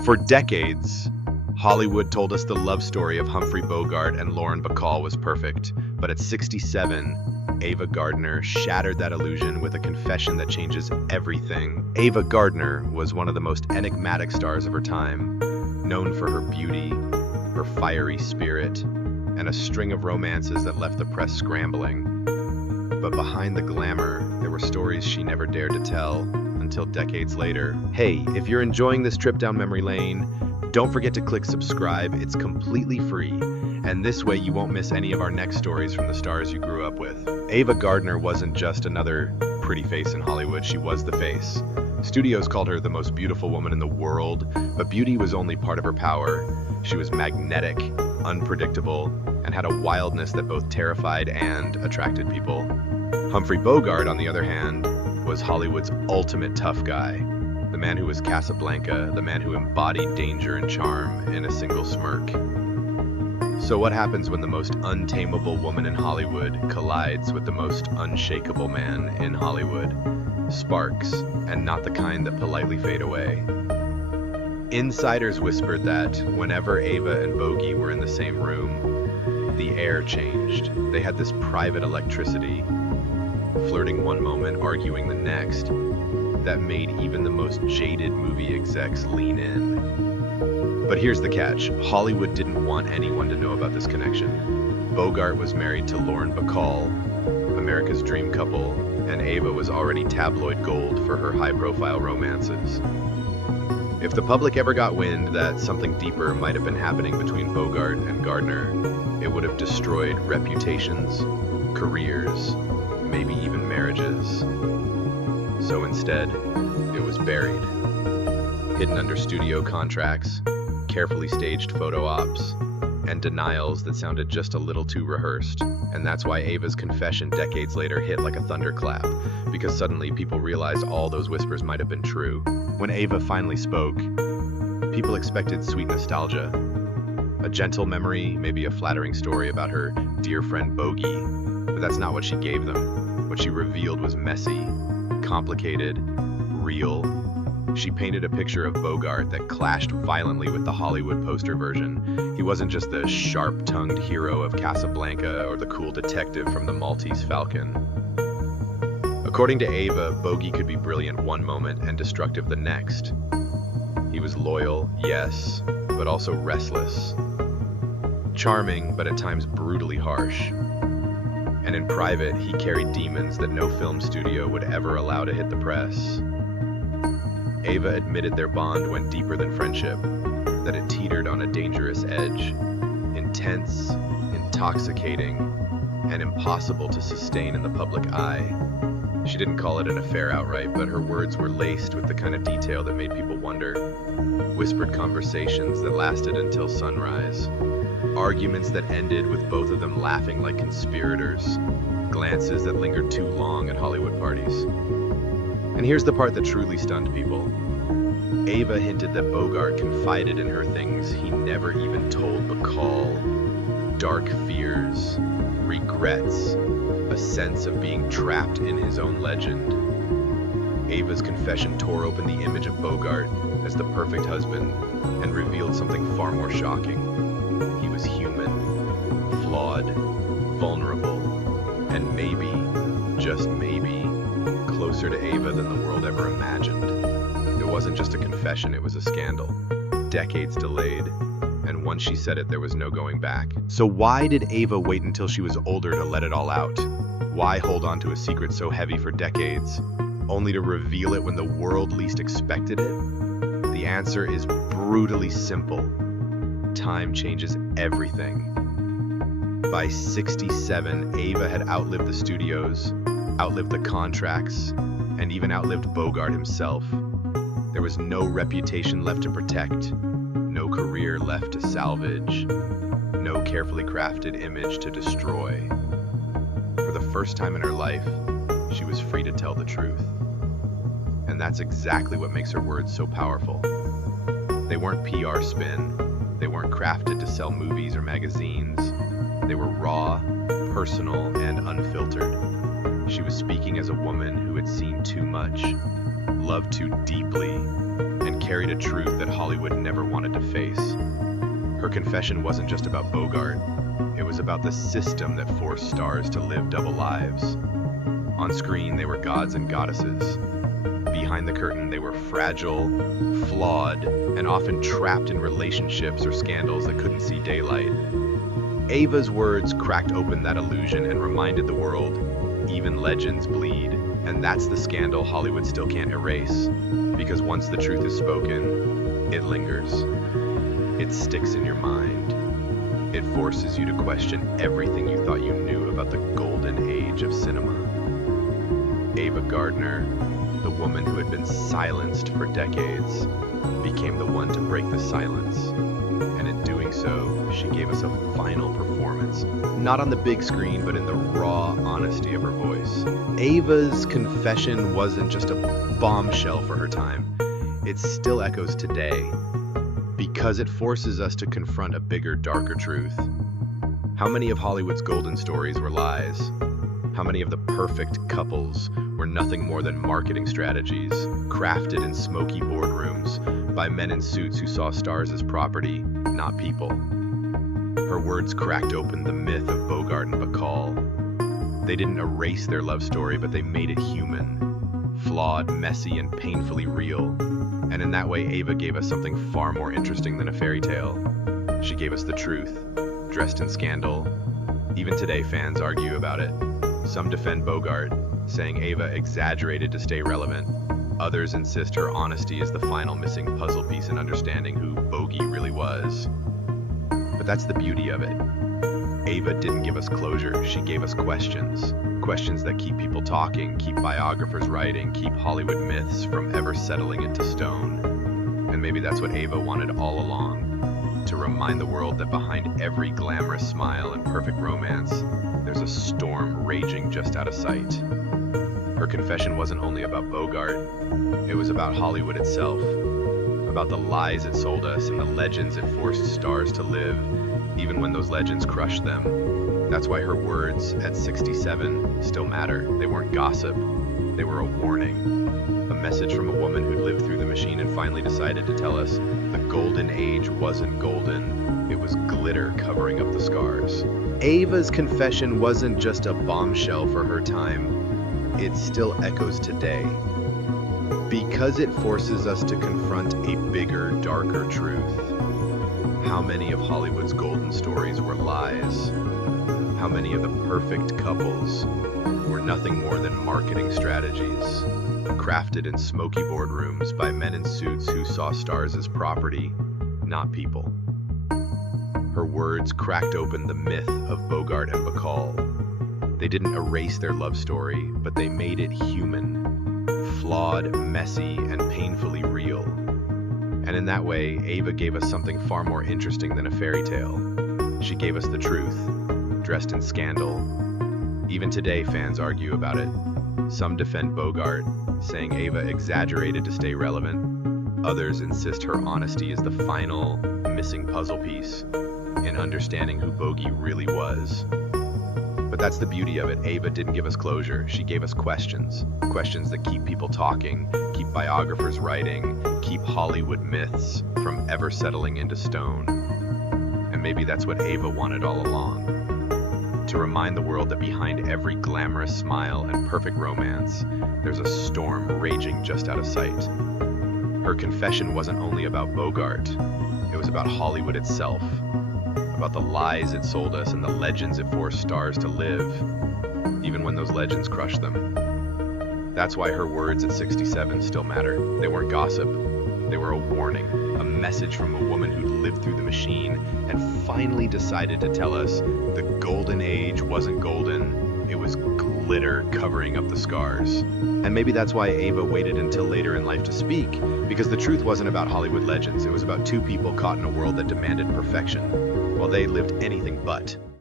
For decades, Hollywood told us the love story of Humphrey Bogart and Lauren Bacall was perfect, but at 67, Ava Gardner shattered that illusion with a confession that changes everything. Ava Gardner was one of the most enigmatic stars of her time, known for her beauty, her fiery spirit, and a string of romances that left the press scrambling. But behind the glamour, there were stories she never dared to tell until decades later. Hey, if you're enjoying this trip down memory lane, don't forget to click subscribe. It's completely free, and this way you won't miss any of our next stories from the stars you grew up with. Ava Gardner wasn't just another pretty face in Hollywood, she was the face. Studios called her the most beautiful woman in the world, but beauty was only part of her power. She was magnetic, unpredictable, and had a wildness that both terrified and attracted people. Humphrey Bogart, on the other hand, was Hollywood's ultimate tough guy. The man who was Casablanca, the man who embodied danger and charm in a single smirk. So what happens when the most untamable woman in Hollywood collides with the most unshakable man in Hollywood? Sparks, and not the kind that politely fade away. Insiders whispered that whenever Ava and Bogey were in the same room, the air changed. They had this private electricity, flirting one moment, arguing the next, that made even the most jaded movie execs lean in. But here's the catch. Hollywood didn't want anyone to know about this connection. Bogart was married to Lauren Bacall, America's dream couple, and Ava was already tabloid gold for her high-profile romances. If the public ever got wind that something deeper might have been happening between Bogart and Gardner, it would have destroyed reputations, careers, maybe even marriages. So instead, it was buried, hidden under studio contracts, carefully staged photo ops, and denials that sounded just a little too rehearsed. And that's why Ava's confession decades later hit like a thunderclap, because suddenly people realized all those whispers might have been true. When Ava finally spoke, people expected sweet nostalgia, a gentle memory, maybe a flattering story about her dear friend Bogey, but that's not what she gave them. What she revealed was messy, complicated, real. She painted a picture of Bogart that clashed violently with the Hollywood poster version. He wasn't just the sharp-tongued hero of Casablanca or the cool detective from the Maltese Falcon. According to Ava, Bogey could be brilliant one moment and destructive the next. He was loyal, yes, but also restless. Charming, but at times brutally harsh. And in private, he carried demons that no film studio would ever allow to hit the press. Ava admitted their bond went deeper than friendship, that it teetered on a dangerous edge, intense, intoxicating, and impossible to sustain in the public eye. She didn't call it an affair outright, but her words were laced with the kind of detail that made people wonder. Whispered conversations that lasted until sunrise. Arguments that ended with both of them laughing like conspirators. Glances that lingered too long at Hollywood parties. And here's the part that truly stunned people. Ava hinted that Bogart confided in her things he never even told Bacall. Dark fears, regrets, a sense of being trapped in his own legend. Ava's confession tore open the image of Bogart as the perfect husband and revealed something far more shocking. He was human, flawed, vulnerable, and maybe, just maybe, closer to Ava than the world ever imagined. It wasn't just a confession, it was a scandal. Decades delayed, and once she said it, there was no going back. So why did Ava wait until she was older to let it all out? Why hold on to a secret so heavy for decades, only to reveal it when the world least expected it? The answer is brutally simple. Time changes everything. By 67, Ava had outlived the studios, outlived the contracts, and even outlived Bogart himself. There was no reputation left to protect, no career left to salvage, no carefully crafted image to destroy. For the first time in her life, she was free to tell the truth. And that's exactly what makes her words so powerful. They weren't PR spin, they weren't crafted to sell movies or magazines. They were raw, personal, and unfiltered. She was speaking as a woman who had seen too much, loved too deeply, and carried a truth that Hollywood never wanted to face. Her confession wasn't just about Bogart, it was about the system that forced stars to live double lives. On screen, they were gods and goddesses. Behind the curtain, they were fragile, flawed, and often trapped in relationships or scandals that couldn't see daylight. Ava's words cracked open that illusion and reminded the world, even legends bleed. And that's the scandal Hollywood still can't erase. Because once the truth is spoken, it lingers. It sticks in your mind. It forces you to question everything you thought you knew about the golden age of cinema. Ava Gardner, the woman who had been silenced for decades, became the one to break the silence. And in doing so, she gave us a final performance, not on the big screen, but in the raw honesty of her voice. Ava's confession wasn't just a bombshell for her time. It still echoes today, because it forces us to confront a bigger, darker truth. How many of Hollywood's golden stories were lies? How many of the perfect couples were nothing more than marketing strategies, crafted in smoky boardrooms by men in suits who saw stars as property, not people? Her words cracked open the myth of Bogart and Bacall. They didn't erase their love story, but they made it human, flawed, messy, and painfully real. And in that way, Ava gave us something far more interesting than a fairy tale. She gave us the truth, dressed in scandal. Even today, fans argue about it. Some defend Bogart, saying Ava exaggerated to stay relevant. Others insist her honesty is the final missing puzzle piece in understanding who Bogey really was. But that's the beauty of it. Ava didn't give us closure, she gave us questions. Questions that keep people talking, keep biographers writing, keep Hollywood myths from ever settling into stone. And maybe that's what Ava wanted all along, to remind the world that behind every glamorous smile and perfect romance, there's a storm raging just out of sight. Her confession wasn't only about Bogart, it was about Hollywood itself, about the lies it sold us and the legends it forced stars to live, even when those legends crushed them. That's why her words at 67 still matter. They weren't gossip, they were a warning. A message from a woman who'd lived through the machine and finally decided to tell us the golden age wasn't golden, it was glitter covering up the scars. Ava's confession wasn't just a bombshell for her time, it still echoes today. Because it forces us to confront a bigger, darker truth. How many of Hollywood's golden stories were lies? How many of the perfect couples were nothing more than marketing strategies, crafted in smoky boardrooms by men in suits who saw stars as property, not people? Her words cracked open the myth of Bogart and Bacall. They didn't erase their love story, but they made it human, flawed, messy, and painfully real. And in that way, Ava gave us something far more interesting than a fairy tale. She gave us the truth, dressed in scandal. Even today, fans argue about it. Some defend Bogart, saying Ava exaggerated to stay relevant. Others insist her honesty is the final, missing puzzle piece in understanding who Bogey really was. But that's the beauty of it. Ava didn't give us closure. She gave us questions. Questions that keep people talking, keep biographers writing, keep Hollywood myths from ever settling into stone. And maybe that's what Ava wanted all along. To remind the world that behind every glamorous smile and perfect romance, there's a storm raging just out of sight. Her confession wasn't only about Bogart. It was about Hollywood itself. About the lies it sold us and the legends it forced stars to live, even when those legends crushed them. That's why her words at 67 still matter. They weren't gossip, they were a warning, a message from a woman who'd lived through the machine and finally decided to tell us the golden age wasn't golden, it was glitter covering up the scars. And maybe that's why Ava waited until later in life to speak, because the truth wasn't about Hollywood legends, it was about two people caught in a world that demanded perfection. Well, they lived anything but.